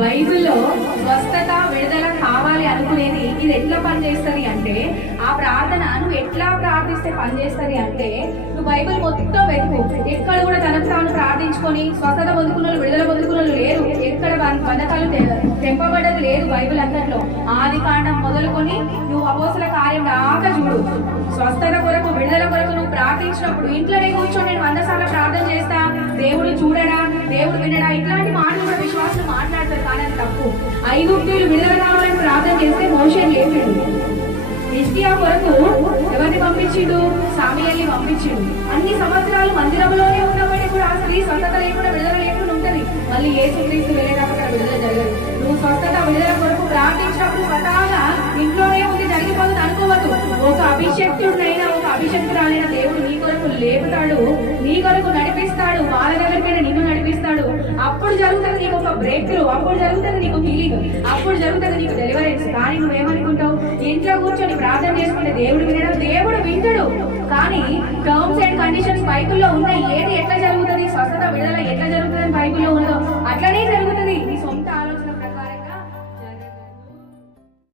బైబిల్లో స్వస్థత విడుదల కావాలి అనుకునేది ఇది ఎట్లా పనిచేస్తుంది అంటే, ఆ ప్రార్థన నువ్వు ఎట్లా ప్రార్థిస్తే పనిచేస్తుంది అంటే, నువ్వు బైబిల్ మొత్తం వెతుకు. ఎక్కడ కూడా తనకు తాను ప్రార్థించుకొని స్వస్థత పొందుకున్న విడుదల పొందుకున్న లేరు. ఎక్కడ బంధకాలు తెంపబడ్డది లేదు బైబిల్ అంతట్లో. ఆది కాండం మొదలుకొని నువ్వు అపోస్తల కార్యం దాకా చూడు. స్వస్థత కొరకు విడుదల కొరకు నువ్వు ప్రార్థించినప్పుడు ఇంట్లోనే కూర్చొని నేను 100 సార్లు ప్రార్థన చేస్తా, దేవుడు చూడడా, దేవుడు వినడా, ఇట్లాంటి మాటలు కూడా విశ్వాసం మాట్లాడతారు. కానీ అది తప్పు. ఐగుప్తీయులు విడుదల కావాలని ప్రార్థన చేస్తే మోషే లేపాడు. హిజ్కియా కొరకు ఎవరిని పంపించిండు? సాముయేలుని పంపించిండు. అన్ని సంవత్సరాలు మందిరంలోనే ఉన్నప్పటికీ కూడా ఆ స్త్రీ స్వస్థత లేకుండా విడుదల లేకుండా ఉంటది. మళ్ళీ యేసుక్రీస్తు వెళ్ళేటప్పుడు విడుదల జరగదు. నువ్వు స్వస్థత విడుదల కొరకు ప్రార్థించినప్పుడు స్వతహాగా ఇంట్లోనే ఉంది జరిగిపోతుంది అనుకోవద్దు. ఒక అభిషక్తుడైనా ఒక అభిషక్తురాలైన దేవుడు నీ కొరకు లేపుతాడు, నీ కొరకు నడిపిస్తాడు, వాళ్ళ దగ్గరికైనా నిన్ను నడిపిస్తాడు. అప్పుడు జరుగుతుంది నీకు ఒక బ్రేక్ త్రూ, అప్పుడు జరుగుతుంది నీకు హీలింగ్, అప్పుడు జరుగుతుంది నీకు డెలివరెన్స్. కానీ నువ్వేమనుకుంటావు? ఇంట్లో కూర్చొని ప్రార్థన చేసుకుంటే దేవుడు వినడం, దేవుడు వింటాడు. కానీ టర్మ్స్ అండ్ కండిషన్స్ బైబిల్లో ఉన్నాయి. ఏది ఎట్లా జరుగుతుంది, స్వస్థత విడుదల ఎట్లా జరుగుతుంది అని బైబిల్లో ఉన్నదో అట్లనే జరుగుతుంది. నీ సొంత ఆలోచన ప్రకారంగా